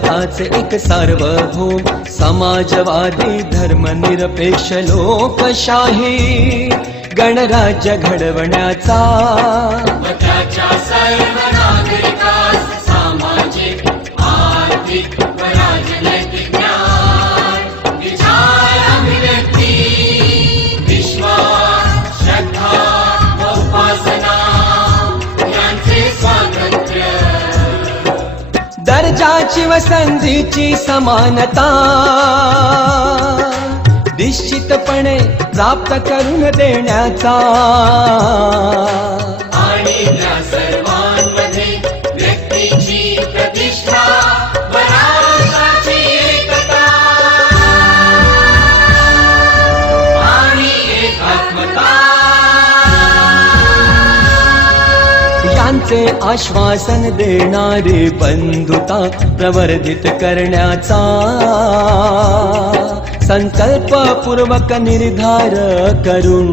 भारताचे एक सार्वभौम समाजवादी धर्मनिरपेक्ष लोकशाही गणराज्य घडवण्याचा व त्याच्या सर्व नागरिकास सामाजिक आर्थिक व राजनैतिक न्याय विचार अभिव्यक्ती विश्वास श्रद्धा व उपासना यांचे स्वातंत्र्य दर्जाची व संधीची समानता निश्चितपणे प्राप्त करून देण्याचा आणि त्या सर्वांमध्ये व्यक्तीची प्रतिष्ठा व राष्ट्राची एकता आणि एकात्मता यांचे आश्वासन देणारी बंधुता प्रवर्धित करण्याचा संकल्पपूर्वक निर्धार करून